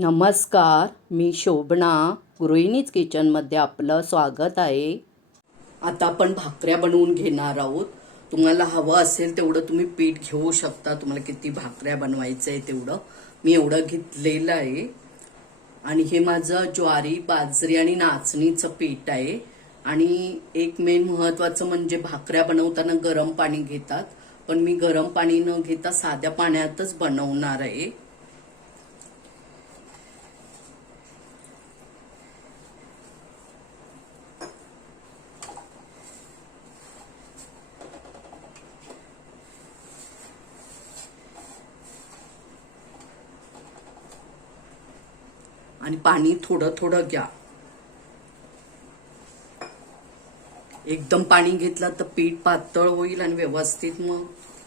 नमस्कार, मी शोभना गृहिणीज किचनमध्ये आपलं स्वागत आहे. आता आपण भाकऱ्या बनवून घेणार आहोत. तुम्हाला हवं असेल तेवढं तुम्ही पीठ घेऊ शकता. तुम्हाला किती भाकऱ्या बनवायचं आहे तेवढं. मी एवढं घेतलेलं आहे. आणि हे माझं ज्वारी, बाजरी आणि नाचणीचं पीठ आहे. आणि एक मेन महत्वाचं म्हणजे भाकऱ्या बनवताना गरम पाणी घेतात, पण मी गरम पाणी न घेता साध्या पाण्यातच बनवणार आहे. आणि पाणी थोडं थोडं घ्या. एकदम पाणी घेतलं तर पीठ पातळ होईल आणि व्यवस्थित मग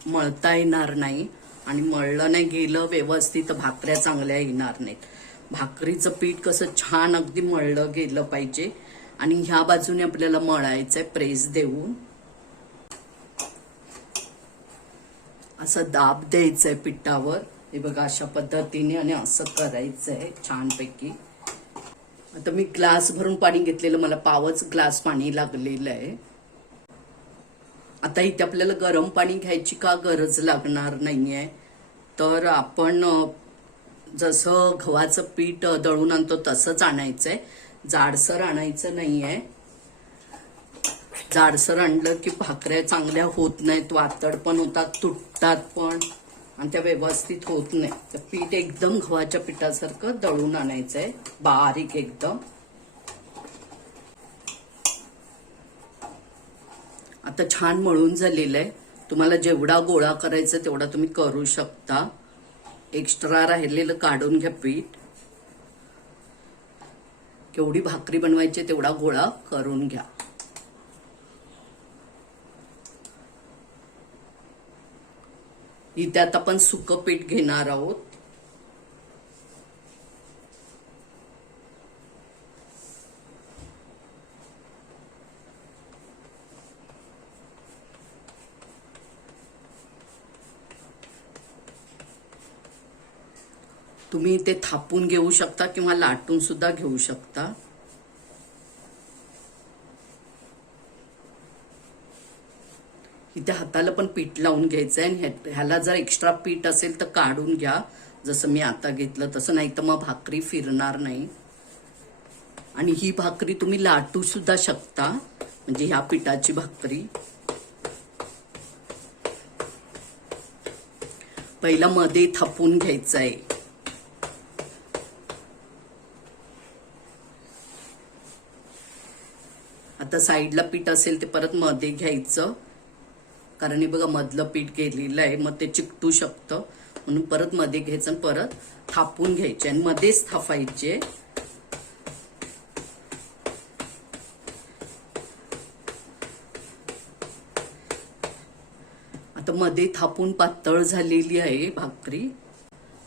मळता येणार नाही. आणि मळलं नाही गेलं व्यवस्थित तर भाकऱ्या चांगल्या येणार नाहीत. भाकरीचं पीठ कसं छान अगदी मळलं गेलं पाहिजे. आणि ह्या बाजूने आपल्याला मळायचंय प्रेस देऊन. असं दाब द्यायचंय पिठावर. हे बघा अशा पद्धतीने आणि असं करायचंय छानपैकी. आता मी ग्लास भरून पाणी घेतलेलं, मला पावच ग्लास पाणी लागलेलं आहे. आता इथे आपल्याला गरम पाणी घ्यायची का गरज लागणार नाहीये. तर आपण जसं गव्हाचं पीठ दळून आणतो तसंच आणायचंय. जाडसर आणायचं नाहीये. जाडसर आणलं की भाकऱ्या चांगल्या होत नाहीत, वातड पण होतात, तुटतात पण, आणि त्या व्यवस्थित होत नाही. तर पीठ एकदम गव्हाच्या पिठासारखं दळून आणायचंय, बारीक एकदम. आता छान मळून झालेलं आहे. तुम्हाला जेवढा गोळा करायचा तेवढा तुम्ही करू शकता. एक्स्ट्रा राहिलेलं काढून घ्या पीठ. केवढी भाकरी बनवायची तेवढा गोळा करून घ्या. इथे आता आपण सुकं पीठ घेणार आहोत. तुम्ही ते थापून घेऊ शकता किंवा लाटून सुद्धा घेऊ शकता. इथे हाताला पण पीठ लावून घ्यायचंय. आणि ह्याला जर एक्स्ट्रा पीठ असेल तर काढून घ्या, जसं मी आता घेतलं तसं. नाही तर मग भाकरी फिरणार नाही. आणि ही भाकरी तुम्ही लाटू सुद्धा शकता, म्हणजे ह्या पिठाची भाकरी. पहिला मध्ये थापून घ्यायचं आहे. आता साईडला पीठ असेल ते परत मध्ये घ्यायचं, कारण हे बघा मधलं पीठ गेलेलं आहे, मग ते चिकटू शकतं. म्हणून परत मध्ये घ्यायचं आणि परत थापून घ्यायचे आणि मध्येच थापायचे. आता मध्ये थापून पातळ झालेली आहे भाकरी.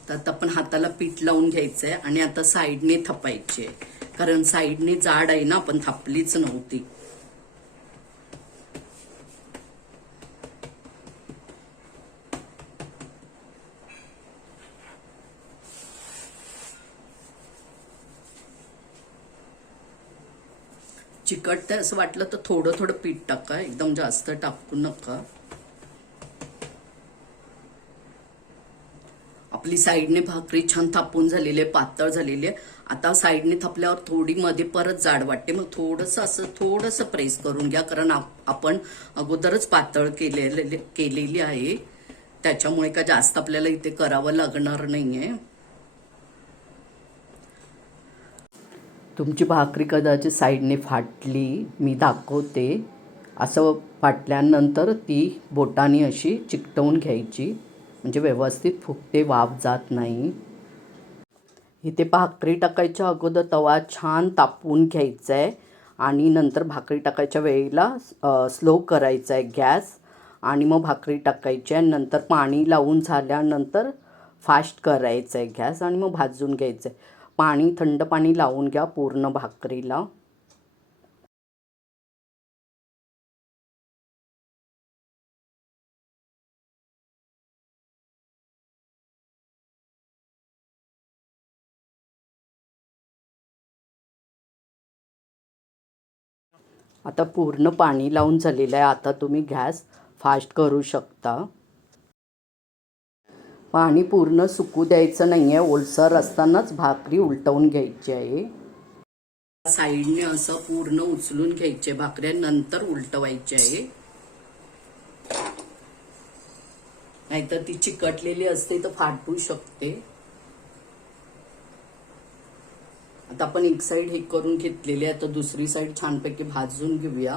तर आता आपण हाताला पीठ लावून घ्यायचंय आणि आता साईडने थापायचे, कारण साईडने जाड आहे ना, आपण थापलीच नव्हती. चिकटतंय असं वाटलं तर थोडं थोडं पीठ टाका, एकदम जास्त टाकू नका. आपली साईडने भाकरी छान थापून झालेली आहे, पातळ झालेली आहे. आता साईडने थापल्यावर थोडी मध्ये परत जाड वाटते, मग थोडंसं प्रेस करून घ्या, कारण आपण अगोदरच पातळ केलेली आहे. त्याच्यामुळे का जास्त आपल्याला इथे करावं लागणार नाहीये. तुमची भाकरी कदाचित साईडने फाटली, मी दाखवते. असं फाटल्यानंतर ती बोटाने अशी चिकटवून घ्यायची, म्हणजे व्यवस्थित फुगते, वाफ जात नाही. इथे भाकरी टाकायच्या अगोदर तवा छान तापवून घ्यायचा आहे. आणि नंतर भाकरी टाकायच्या वेळेला स्लो करायचा आहे गॅस. आणि मग भाकरी टाकायची आणि नंतर पाणी लावून झाल्यानंतर फास्ट करायचं आहे गॅस आणि मग भाजून घ्यायचं आहे. थंड पाणी लावून घ्या पूर्ण भाकरीला. आता पूर्ण पाणी लावून झालेलं आहे. आता तुम्ही गॅस फास्ट करू शकता. पाणी पूर्ण सुकू द्यायचं नाही आहे. ओलसर असतानाच भाकरी उलटवून घ्यायची आहे. साईडने असं पूर्ण उचलून घ्यायचे भाकऱ्या, नंतर उलटवायचे आहे. नाहीतर ती चिकटलेली असते तर फाटू शकते. आता आपण एक साईड हे करून घेतलेली आहे, तर दुसरी साईड छानपैकी भाजून घेऊया.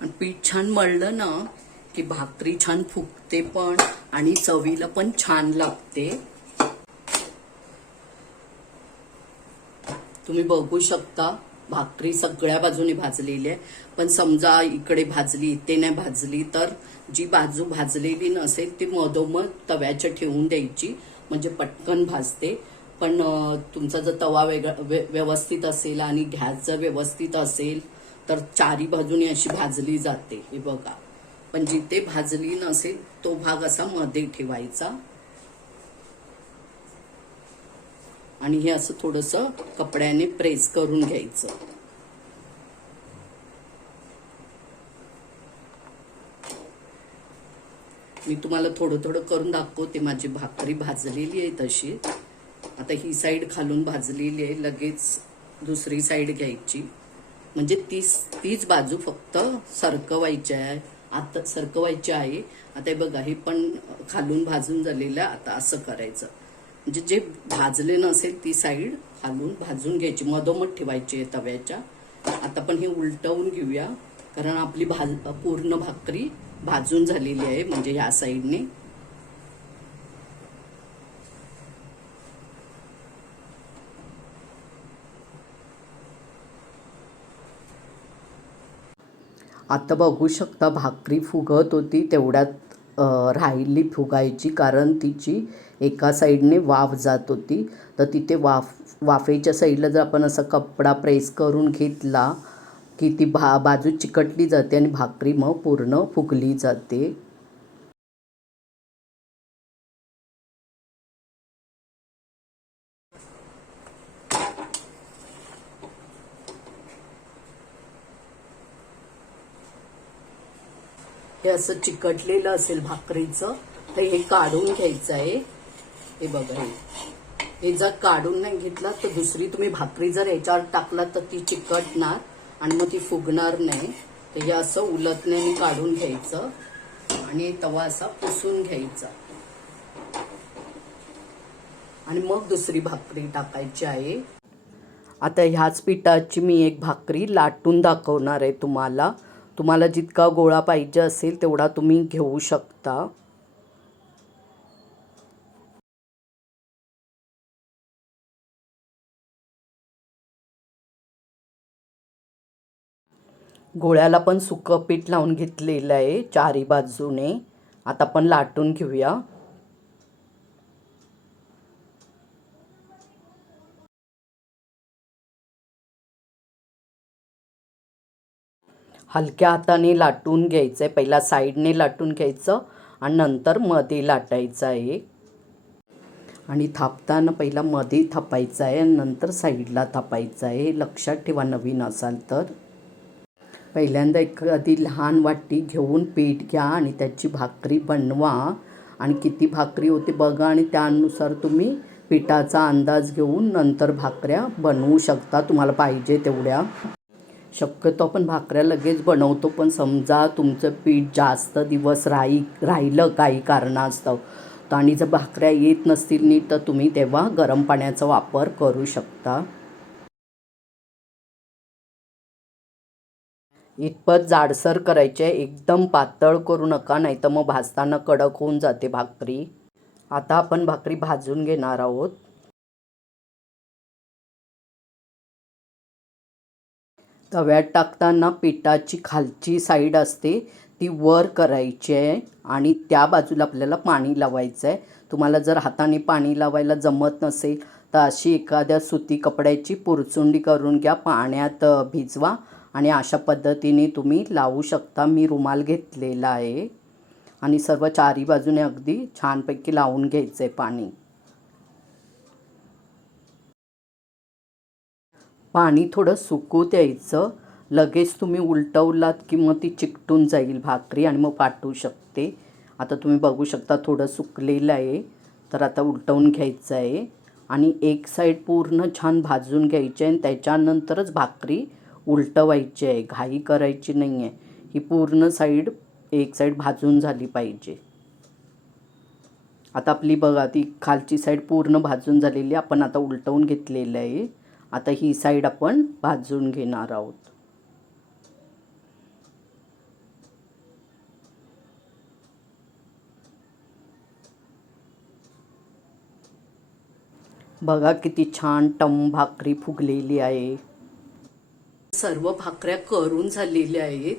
आणि पीठ छान मळलं ना की भाकरी छान फुगते पण आणि चवीला पण छान लागते. तुम्ही बघू शकता भाकरी सगळ्या बाजूने भाजलेली आहे. पण समजा इकडे भाजली इथे नाही भाजली तर जी बाजू भाजलेली नसेल ती मधोमध तव्याच्या ठेवून द्यायची, म्हणजे पटकन भाजते. पण तुमचा जर तवा व्यवस्थित असेल आणि गॅस जर व्यवस्थित असेल तर चारी बाजूने अशी भाजली जाते. हे बघा. पण जिथे भाजली नसेल तो भाग असा मध्ये ठेवायचा आणि हे असं थोडंसं कपड्याने प्रेस करून घ्यायचं. मी तुम्हाला थोडं थोडं करून दाखवते. माझी भाकरी भाजलेली आहे तशी. आता ही साईड खालून भाजलेली आहे, लगेच दुसरी साईड घ्यायची, म्हणजे तीच बाजू फक्त सरकवायची आहे. आता सरकवायची आहे. आता हे बघा, हे पण खालून भाजून झालेलं आहे. आता असं करायचं, म्हणजे जे भाजले नसेल ती साईड खालून भाजून घ्यायची, मधोमध ठेवायची आहे तव्याच्या. आता पण हे उलटवून घेऊया, कारण आपली पूर्ण भाकरी भाजून झालेली आहे, म्हणजे ह्या साईडने. आता बघू शकता भाकरी फुगत होती तेवढ्यात राहिली फुगायची, कारण तिची एका साईडने वाफ जात होती. तर तिथे वाफेच्या साईडला जर आपण असा कपडा प्रेस करून घेतला की ती बाजू चिकटली जाते आणि भाकरी मग पूर्ण फुगली जाते. हे असं चिकटलेलं असेल भाकरीचं तर हे काढून घ्यायचं आहे. हे बघा, हे जर काढून नाही घेतला तर दुसरी तुम्ही भाकरी जर ह्याच्यावर टाकला तर ती चिकटणार आणि मग ती फुगणार नाही. तर हे असं उलटण्याने काढून घ्यायचं आणि तवा असा पुसून घ्यायचा आणि मग दुसरी भाकरी टाकायची आहे. आता ह्याच पिठाची मी एक भाकरी लाटून दाखवणार आहे तुम्हाला. तुम्हाला जितका गोळा पाहिजे असेल तेवढा तुम्ही घेऊ शकता. गोळ्याला पण सुकं पीठ लावून घेतलेलं आहे चारी बाजूने. आता आपण लाटून घेऊया. हलक्या हाताने लाटून घ्यायचं आहे. पहिला साईडने लाटून घ्यायचं आणि नंतर मध्ये लाटायचं आहे. आणि थापताना पहिला मध्ये थापायचं आहे आणि नंतर साईडला थापायचं आहे. हे लक्षात ठेवा नवीन असाल तर. पहिल्यांदा एखादी लहान वाटी घेऊन पीठ घ्या आणि त्याची भाकरी बनवा आणि किती भाकरी होते बघा आणि त्यानुसार तुम्ही पिठाचा अंदाज घेऊन नंतर भाकऱ्या बनवू शकता तुम्हाला पाहिजे तेवढ्या. शक्यतो आपण भाकऱ्या लगेच बनवतो, पण समजा तुमचं पीठ जास्त दिवस राहिलं काही कारणास्तव आणि जर भाकऱ्या येत नसतील नीट तर तुम्ही तेव्हा गरम पाण्याचा वापर करू शकता. इतपत जाडसर करायचे, एकदम पातळ करू नका, नाही तर मग भाजताना कडक होऊन जाते भाकरी. आता आपण भाकरी भाजून घेणार आहोत. तव्यात टाकताना पिठाची खालची साईड असते ती वर करायची आहे आणि त्या बाजूला आपल्याला पाणी लावायचं आहे. तुम्हाला जर हाताने पाणी लावायला जमत नसेल तर अशी एखाद्या सुती कपड्याची पुरचुंडी करून घ्या, पाण्यात भिजवा आणि अशा पद्धतीने तुम्ही लावू शकता. मी रुमाल घेतलेला आहे आणि सर्व चारी बाजूने अगदी छानपैकी लावून घ्यायचं आहे पाणी. पाणी थोडं सुकू द्यायचं. लगेच तुम्ही उलटवलात की मग ती चिकटून जाईल भाकरी आणि मग पाठवू शकते. आता तुम्ही बघू शकता थोडं सुकलेलं आहे. तर आता उलटवून घ्यायचं आहे आणि एक साईड पूर्ण छान भाजून घ्यायची आहे आणि त्याच्यानंतरच भाकरी उलटवायची आहे. घाई करायची नाही आहे. ही पूर्ण साईड एक साईड भाजून झाली पाहिजे. आता आपली बघा ती खालची साईड पूर्ण भाजून झालेली आपण आता उलटवून घेतलेलं आहे. आता ही साईड आपण भाजून घेणार आहोत. बघा किती छान टम भाकरी फुगलेली आहे. सर्व भाकऱ्या करून झालेल्या आहेत.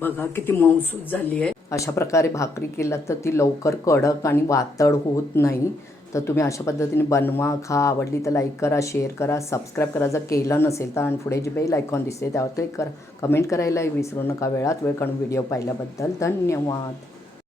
बघा किती मऊसूत झाली आहे. अशा प्रकारे भाकरी केला तर ती लवकर कडक आणि वातळ होत नाही. तर तुम्ही अशा पद्धतीने बनवा, खा. आवडली तर लाईक करा, शेअर करा, सबस्क्राईब करा जर केलं नसेल तर. आणि पुढे जे बेल आयकॉन दिसते त्यावर क्लिक करा. कमेंट करायलाही विसरू नका. वेळात वेळ काढून व्हिडिओ पाहिल्याबद्दल धन्यवाद.